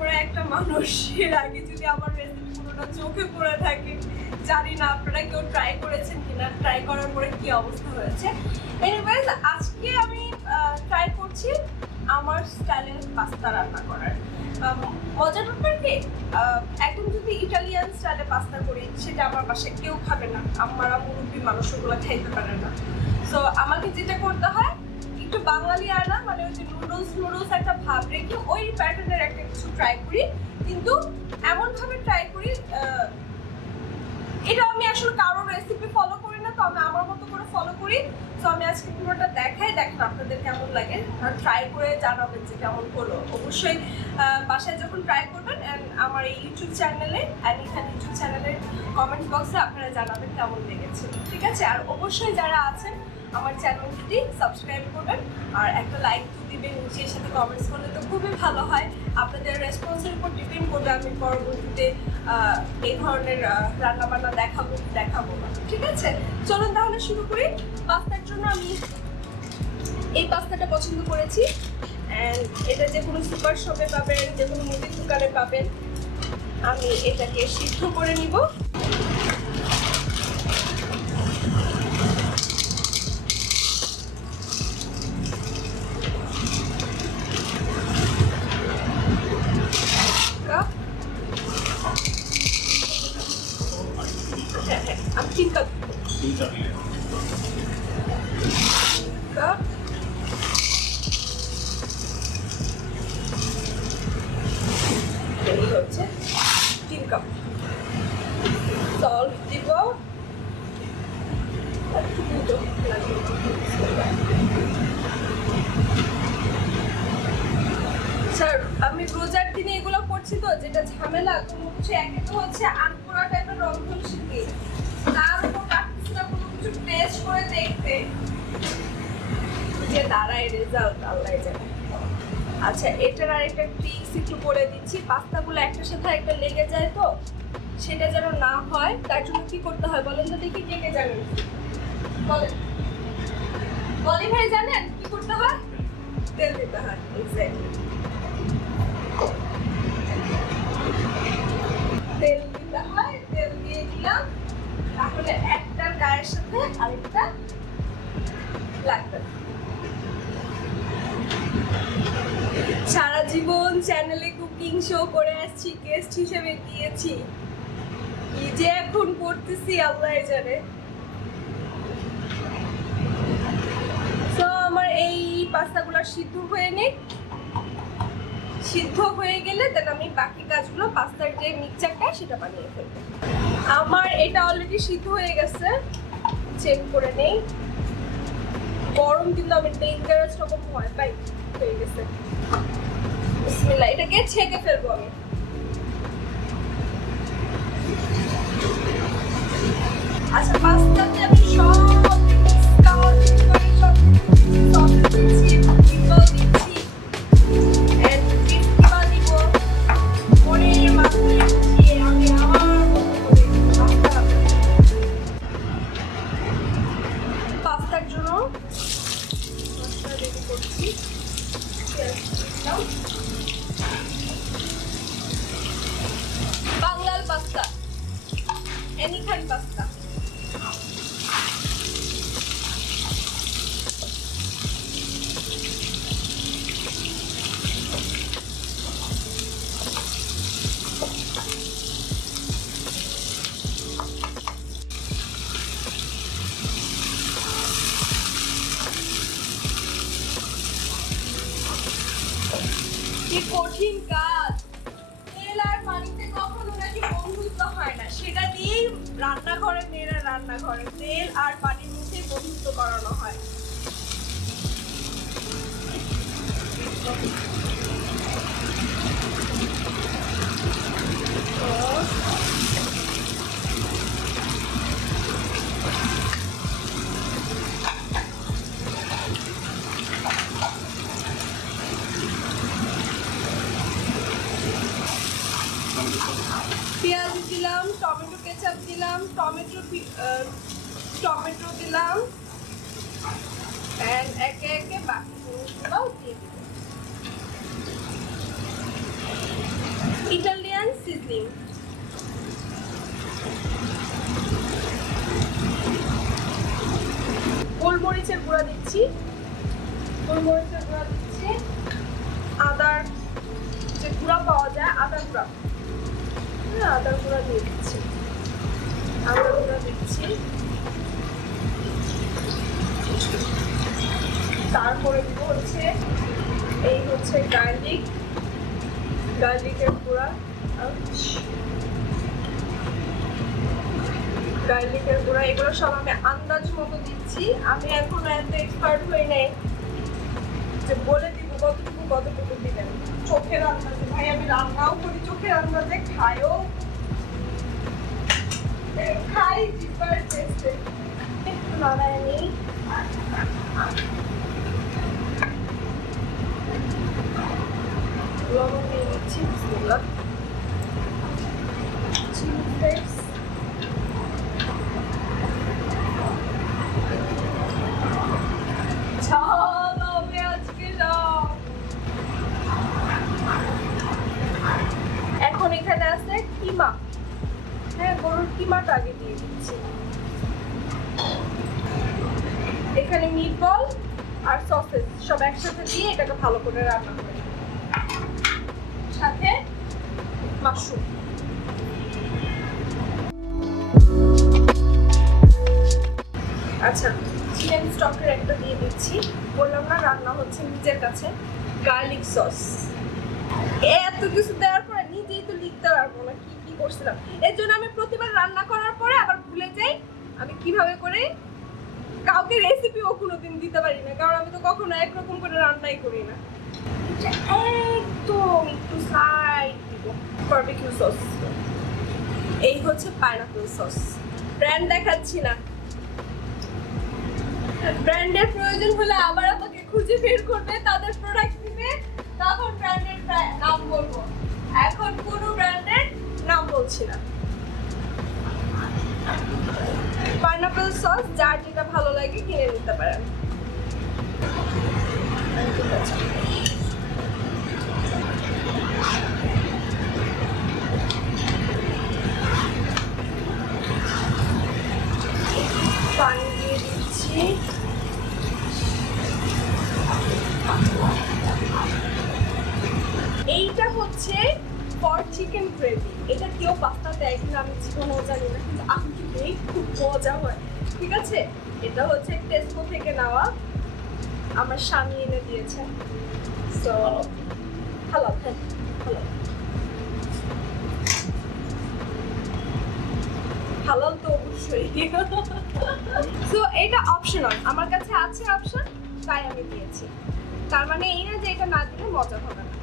করা একটা মানুষ, এর আগে যদি আমার রেসিপি পুরোটা চোখে পড়ে থাকে, জানি না আপনারা কেউ ট্রাই করেছেন কিনা, ট্রাই করার পরে কি অবস্থা হয়েছে। এনিওয়েজ, আজকে আমি ট্রাই করছি আমার স্টাইলে পাস্তা রান্না করার। মজার ব্যাপার কি, একদম যদি ইটালিয়ান স্টাইলে পাস্তা করি সেটা আমার বাসায় কেউ খাবে না, আমরা মুরব্বী মানুষগুলো খাইতে পারে না। সো আমাকে যেটা করতে হয়, একটু বাঙালি আনা, মানে ওই যে নুডলস একটা ভাব রেখে ওই প্যাটার্নের একটা কিছু ট্রাই করি, কিন্তু এমনভাবে ট্রাই করি, এটা আমি আসলে কারোর রেসিপি ফলো করি না, তো আমি আমার মতো করে ফলো করি। তো আমি আজকে পুরোটা দেখাই, দেখেন আপনাদের কেমন লাগে, আর ট্রাই করে জানাবেন যে কেমন হলো। অবশ্যই বাসায় যখন ট্রাই করবেন আমার এই ইউটিউব চ্যানেলে, অ্যানি খান ইউটিউব চ্যানেলের কমেন্ট বক্সে আপনারা জানাবেন কেমন লেগেছে, ঠিক আছে? আর অবশ্যই যারা আছেন আমার চ্যানেলটি সাবস্ক্রাইব করবেন আর একটা লাইক দিবেন, নিচে সাথে কমেন্টস করলে তো খুবই ভালো হয়। আপনাদের রেসপন্সের উপর ডিপেন্ড করবে আমি পরবর্তীতে এই ধরনের রান্নাবান্না দেখাবো না, ঠিক আছে? চলুন তাহলে শুরু করি। পাস্তার জন্য আমি এই পাস্তাটা পছন্দ করেছি, অ্যান্ড এটা যে কোনো সুপার শপে পাবেন, যে কোনো মুদির দোকানে পাবেন। আমি এটাকে সিদ্ধ করে নিব। আমি 3 কাপ হচ্ছে 3 কাপ সল্ট দিব। স্যার, আমি রোজার দিনে এগুলো করছি, তো যেটা ঝামেলা কোনো কিছু একে তো হচ্ছে আনকোড়া টাইপের রংধন শিখি, তার উপর কাটছি না কোনো কিছু টেস্ট করে দেখতে, যে দাঁড়ায় রেজাল্ট আল্লাহ জানে। আচ্ছা, এটার আর একটা ট্রিক্স একটু করে দিচ্ছি, পাস্তাগুলো একটার সাথে একটা লেগে যায়, তো সেটা যেন না হয় তার জন্য কি করতে হয় বলেন তো দেখি, কে কে জানেন? বলেন, বলি ভাই, জানেন কি করতে হয়? তেল দিতে হয়। এক্স্যাক্টলি, তেল দিতে হয়। তেল দিয়ে দিলাম, তাহলে একটার গায়ের সাথে আরেকটা লাগবে না। সারা জীবন চ্যানেলে কুকিং শো করে আসছি, গেস্ট হিসেবে গিয়েছি, কি যে এখন করতেছি আল্লাহ জানে। তো আমার এই পাস্তাগুলো সিদ্ধ হয়ে নিক, সিদ্ধ হয়ে গেলে দেন আমি বাকি কাজগুলো, পাস্তার যে মিক্সচারটা সেটা বানিয়ে ফেলবো। আমার এটা অলরেডি সিদ্ধ হয়ে গেছে, চেক করে নেই। গরম কিন্তু আমি ডেঞ্জারাস রকম ভয় পাই, হয়ে গেছে। বিসমিল্লাহ, এটাকে ছেঁকে ফেলবো আমি। আচ্ছা, পাস্তাতে আমি সব দিচ্ছি, পাস্তার জন্য মশলা রেডি করছি। বাংলার পাস্তা, অ্যানি খান পাস্তা। কি কঠিন কাজ, তেল আর পানিতে কখনো নাকি বন্ধুত্ব হয় না, সেটা দিয়েই রান্নাঘরে মেয়েরা রান্নাঘরে তেল আর পানির মধ্যে বন্ধুত্ব করানো হয়। পেঁয়াজ দিলাম, টমেটো কেচাপ দিলাম, টমেটো দিলাম, এন্ড একে একে বাকি জিনিসগুলো দিয়ে দিলাম। Italian sizzling. গোলমরিচের গুঁড়া দিচ্ছি, গোলমরিচের গুঁড়া দিচ্ছি, আদার যে গুঁড়া পাওয়া যায় আদার গুঁড়া, আদার গুঁড়া দিয়ে দিচ্ছি, আদার গুঁড়া দিচ্ছি। তারপরে দিব হচ্ছে এই হচ্ছে গার্লিক, গার্লিকের গুঁড়া, গার্লিকের গুঁড়া, এগুলো সব আমি আন্দাজ মতো দিচ্ছি। আমি এখনো এত এক্সপার্ট হই নাই যে বলে দিব কতটুকু কতটুকু দিবেন। চোখের আন্দাজে, ভাই আমি রান্নাও করি চোখের আন্দাজে, খাইও খাই জিপার টেস্টে। একটু নাড়ায় নিই। লবণ দিয়ে নিচ্ছি, বিসমিল্লাহ। চিলি ফ্লেক্স, ঝাল হবে আজকে সব। এখন এখানে আছে কিমা, হ্যাঁ গরুর কিমাটা আগে দিয়ে দিচ্ছি। এখানে মিটবল আর সসেজ সব একসাথে দিয়ে এটাকে ভালো করে রান্না করে, সাথে মাশরুম। আচ্ছা, চিকেন স্টকের একটা দিয়ে দিচ্ছি। বললাম না রান্না হচ্ছে নিজের কাছে। গার্লিক সস, এত কিছু দেওয়ার পরে নিজেই তো লিখতে পারবো না কি কি করছিলাম। এর জন্য আমি প্রতিবার রান্না করার পরে আবার ভুলে যাই আমি কিভাবে করে, কাউকে রেসিপিও কোনোদিন দিতে পারি না, কারণ আমি তো কখনো একরকম করে রান্নাই করি না। একদম একটু সাইড দিব বারবিকিউ সস। এই হচ্ছে পাইনাপল সস। ব্র্যান্ড দেখাচ্ছি না, ব্র্যান্ডের প্রয়োজন হলে আবার আমাকে খুঁজে বের করবে, তাদের প্রোডাক্ট দিবে, তখন ব্র্যান্ডের নাম বলবো। এখন কোনো ব্র্যান্ডের নাম বলছি না। পাইনাপল সস যার যেটা ভালো লাগে কিনে নিতে পারেন। পানি দিয়ে দিচ্ছি। এইটা হচ্ছে ফর চিকেন গ্রেভি। এটা কেউ পাস্তা দেয় কিনা আমি জীবনেও জানি না, কিন্তু আমি দেই, খুব মজা হয়। ঠিক আছে, এটা হচ্ছে টেস্কো থেকে নেওয়া, আমার স্বামী এনে দিয়েছে। সো হালাল, হ্যাঁ হালাল, হালাল তো অবশ্যই। সো এটা অপশনাল, আমার কাছে আছে অপশন, তাই আমি দিয়েছি। তার মানে এই না যে এটা না দিলে মজা হবে না।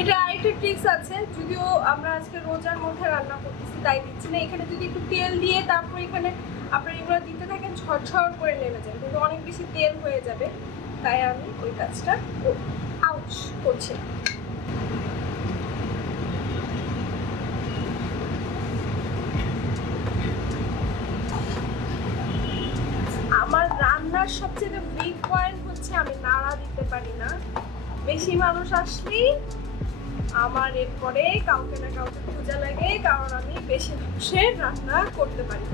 এটা আরেকটা ট্রিক্স আছে, যদিও আমরা আজকে রোজার মধ্যে রান্না করতেছি তাই দিচ্ছি না। এখানে যদি একটু তেল দিয়ে তারপর এখানে আপনারা এগুলো দিতে থাকেন, ঝরঝর করে নেমে যায়, কিন্তু অনেক বেশি তেল হয়ে যাবে, তাই আমি ওই কাজটা আউচ করছি। আমার রান্নার সবচেয়ে বিগ পয়েন্ট হচ্ছে আমি নাড়া দিতে পারি না। বেশি মানুষ আসলেই আমার এরপরে কাউকে না কাউকে খোঁজা লাগে, কারণ আমি বেশি মানুষের রান্না করতে পারি।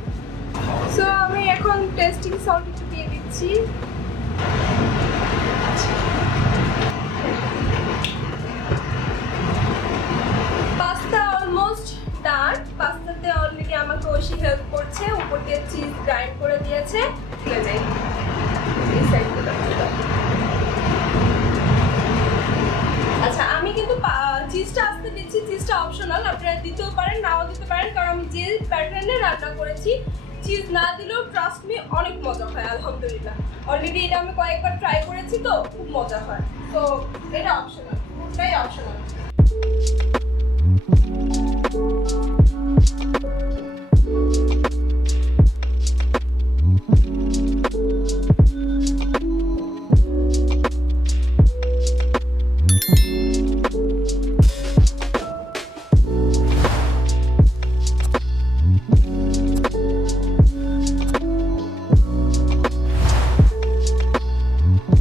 সো আমি এখন টেস্টিং সল্ট একটু দিয়ে দিচ্ছি। Pasta almost done. পাস্তাতে অলরেডি আমাকে ঐশী হেল্প করছে, উপর দিয়ে চিজ গ্রাইন্ড করে দিয়েছে। আচ্ছা, আমি কিন্তু চিজটা আসতে দিচ্ছি, চিজটা অপশনাল, আপনারা দিতেও পারেন নাও দিতে পারেন, কারণ আমি যে প্যাটার্নে রান্না করেছি চিজ না দিলেও ট্রাস্ট মি অনেক মজা হয় আলহামদুলিল্লাহ। অলরেডি এটা আমি কয়েকবার ট্রাই করেছি, তো খুব মজা হয়। তো এটা অপশনাল, পুরোটাই অপশনাল।